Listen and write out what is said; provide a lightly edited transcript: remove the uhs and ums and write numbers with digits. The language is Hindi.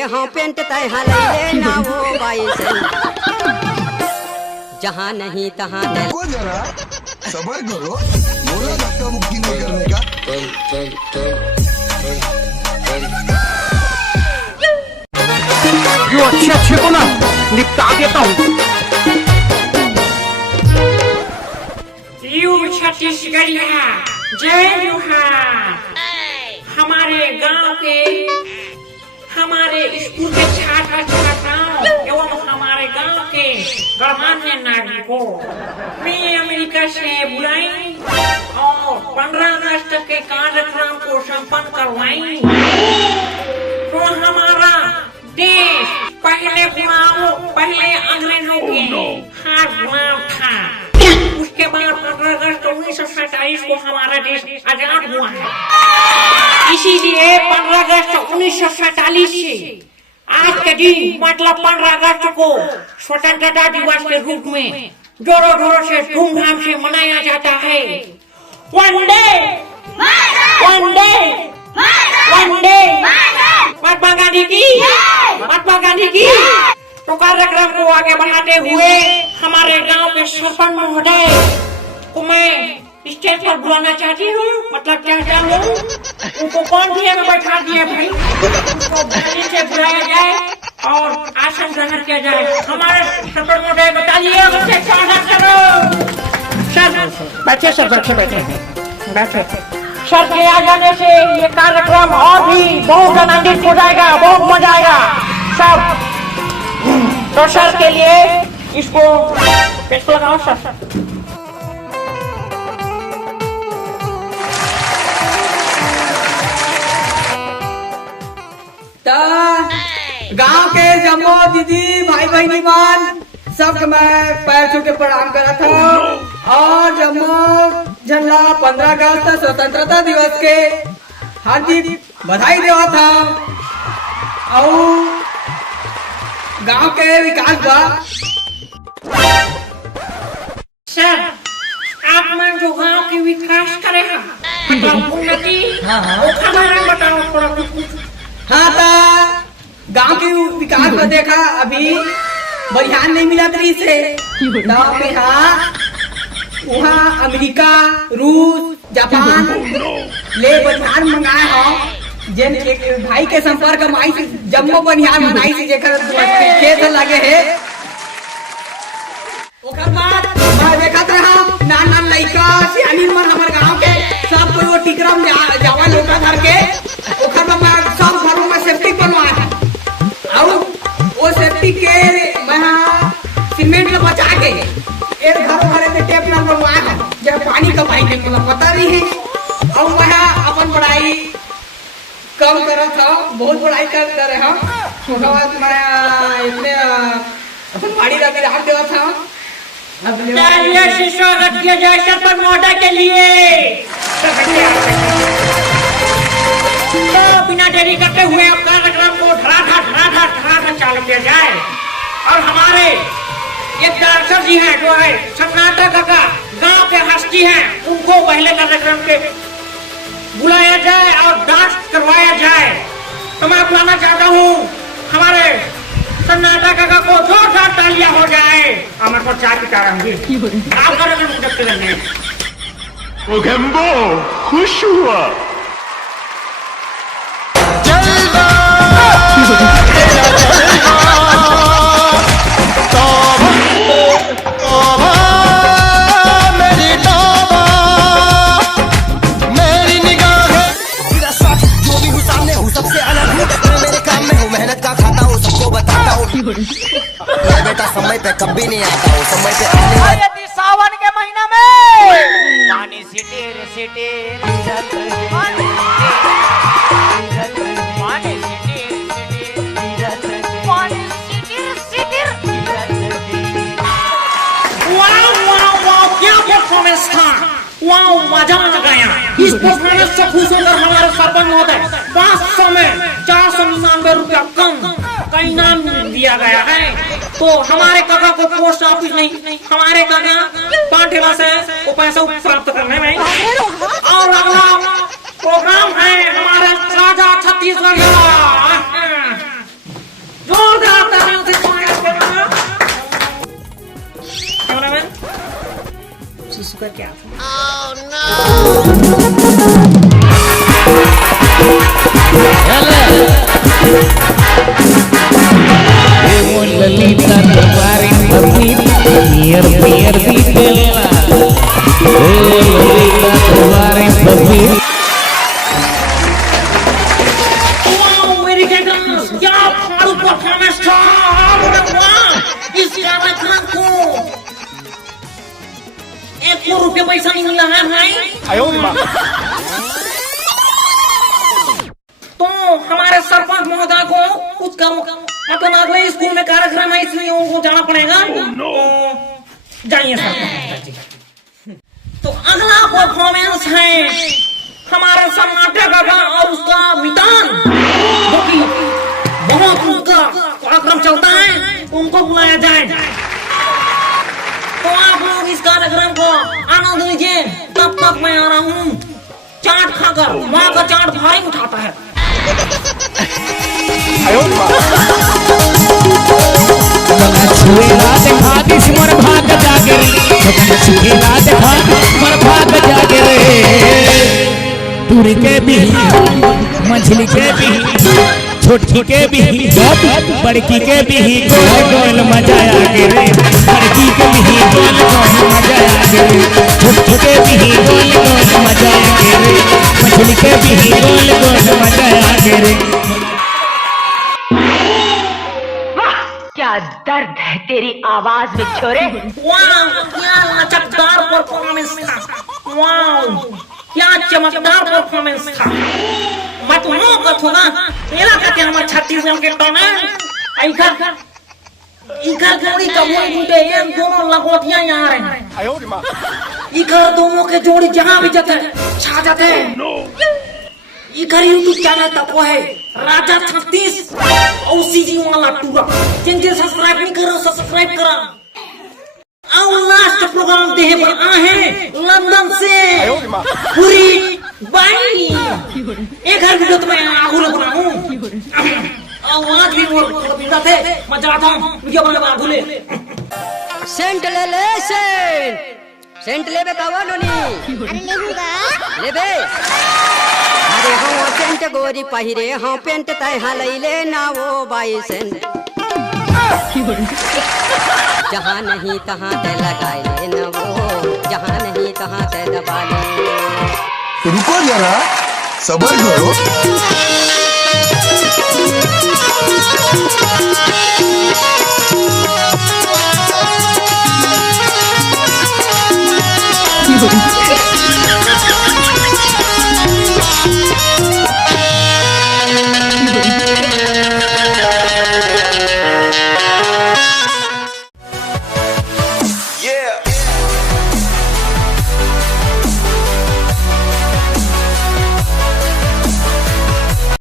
ले हाँ पेंट तय ले ना वो बाई से जहाँ नहीं तहाँ दे जरा सबर करो, बोला धक्का मुक्की नहीं करने का। जो अच्छे अच्छे को ना निपटा देता हूँ। यू छत्तीसगढ़िया जय जोहार। हमारे गांव के हमारे स्कूल के छात्र छात्राओं एवं हमारे गांव के गणमान्य नागरिकों मैं अमेरिका से बुलाई और 15 अगस्त के कार्यक्रम को संपन्न करवाई। तो हमारा देश पहले अंग्रेजों के हाथ गुलाम था। उसके बाद 15 अगस्त 1947 को हमारा देश आजाद हुआ है। इसीलिए 15 अगस्त 1947 से आज के दिन मतलब 15 अगस्त को स्वतंत्रता दिवस के रूप में जोरों जोरों से धूमधाम से मनाया जाता है। वंदे वंदे वंदे महात्मा गांधी की महात्मा गांधी की। तो कार्यक्रम को आगे बढ़ाते हुए हमारे गांव के सरपंच महोदय को मैं स्टेज पर बुलाना चाहती हूँ, मतलब चाहता हूँ। उनको कौन भी हमें बैठा दिए भाई, उनको गाड़ी से बुलाया जाए और आसन ग्रहण किया जाए। हमारे सरपंच महोदय बताइए, उनसे स्वागत करो। सर बैठे, सर बैठे बैठे सर के आ जाने से ये कार्यक्रम और भी बहुत आनंदित हो जाएगा, बहुत मजा आएगा सब। तो सर के लिए इसको पेश लगाओ सर। गांव के जम्मो दीदी भाई बहनी मान सबके मैं पैर छू के प्रणाम करा था। और जम्मो झंडा 15 अगस्त स्वतंत्रता दिवस के हार्दिक बधाई देवा था। और गांव के विकास बा सर, आप मन जो गांव के विकास करे हैं, मतलब उन्नति, वो हमारा बताओ थोड़ा कुछ। हाँ था गांव के विकास को देखा अभी बढ़िया नहीं मिला तरी से। वहाँ अमेरिका, रूस, जापान ले बनिहार मंगाए हो। जिन भाई के संपर्क माई से जम्मो बनिहार मंगाई से जेकर खेत लगे है। ओकर बाद मैं देखत रहा नान लइका सियानी मन हमर गांव के सब कोई वो टिकरम जावा लोटा धर के ओकर बाद मैं सब घरों में सेफ्टी बनवाया। और वो सेफ्टी के मैं सीमेंट में बचा के एक घर भरे में टेप ना बनवाया जब पानी का पाई नहीं मतलब पता नहीं है। और मैं अपन पढ़ाई कम करा था, बहुत पढ़ाई कर रहे हम। छोटा बात मैं इतने अपन पानी का विराम देवा था। स्वागत किया जाए सरपंच महोदय के लिए। तो बिना देरी करते हुए अब कार्यक्रम को धड़ाधड़ चालू किया जाए। और हमारे एक डांसर जी हैं जो है कर्नाटक का गांव के हस्ती हैं, उनको पहले कार्यक्रम के बुलाया जाए और डांस करवाया जाए। तो मैं बुलाना चाहता हूँ हमारे कर्नाटक का को जोरदार तालियां हो जाए। हमारे को चार की होंगी आप कार्यक्रम देखते रहने। खुश हुआ बेटा समय पे कभी नहीं आता हूँ, समय पे आने यदि सावन के महीना में पानी सिटीर सिटीर पानी सिटीर सिटीर क्या परफॉर्मेंस था, वाह मजा आ गया। इस परफॉर्मेंस से खुश होकर हमारे सरपंच महोदय 500 में 499 रुपया कम का इनाम दिया गया है। तो हमारे काका को पोस्ट ऑफिस नहीं, हमारे काका पांठेला से वो पैसा प्राप्त करने में। और अगला प्रोग्राम है हमारा राजा छत्तीसगढ़ करके आता हूँ। ललिता तुम्हारी पत्नी पियर पियर दिखेला ललिता तुम्हारी पत्नी मेरी क्या फाड़ू परफॉर्मेंस था। इस कार्यक्रम को 1 रुपया पैसा नहीं मिला है भाई। तो हमारे सरपंच महोदय को कुछ कम मतलब अगले स्कूल में कार्यक्रम है इसलिए उनको जाना पड़ेगा। जाइए सरपंच। तो अगला परफॉर्मेंस है हमारे सन्नाटे काका और उसका मितान, जो कि बहुत उनका कार्यक्रम चलता है, उनको बुलाया जाए। तो आप लोग इस कार्यक्रम को आनंद लीजिए, तब तक मैं आ रहा हूँ चाट खाकर। वहाँ का चाट भारी उठाता है। छुएला देखा दिसमर भाग जागे रे छुएला देखा मर भाग जागे रे दूरी के भी मछली के भी छोटी के भी बड़की के भी गोल गोल मजा आगे रे बड़की के भी गोल गोल मजा आगे रे छोटी के भी गोल गोल मजा आगे रे मछली के भी गोल गोल मजा आगे रे। क्या दर्द है तेरी आवाज में छोरे। वाह क्या लचकदार परफॉर्मेंस था। वाह क्या चमकदार परफॉर्मेंस था। मैं तो नो कथूंगा मेरा कहते हम छत्तीसगढ़ के टोने इकर जोड़ी का मोई बूटे ये दोनों लंगोटियां यहाँ रहे हैं। इकर दोनों के जोड़ी जहाँ भी जाते छा जाते हैं। इकर यूट्यूब चैनल तक वो है राजा 36 OCG वाला टूरा। जिनके सब्सक्राइब नहीं करो सब्सक्राइब करा। और लास्ट प्रोग्राम देहे पर आए लंदन से पूरी बाई एक हर वीडियो तो मैं आगू लग रहा हूँ। आज भी वो बिंदा थे मैं जाता हूँ वीडियो बना आगू ले। सेंट ले ले सेंट ले बे कावा नोनी ले बे। अरे हम सेंट गोरी पहिरे हम पेंट तय हलैले ना वो बाई सेंट। जहाँ नहीं तहाँ ते लगाए ले ना वो जहाँ नहीं तहाँ ते दबा ले। रुको जरा सबर करो। Thank you.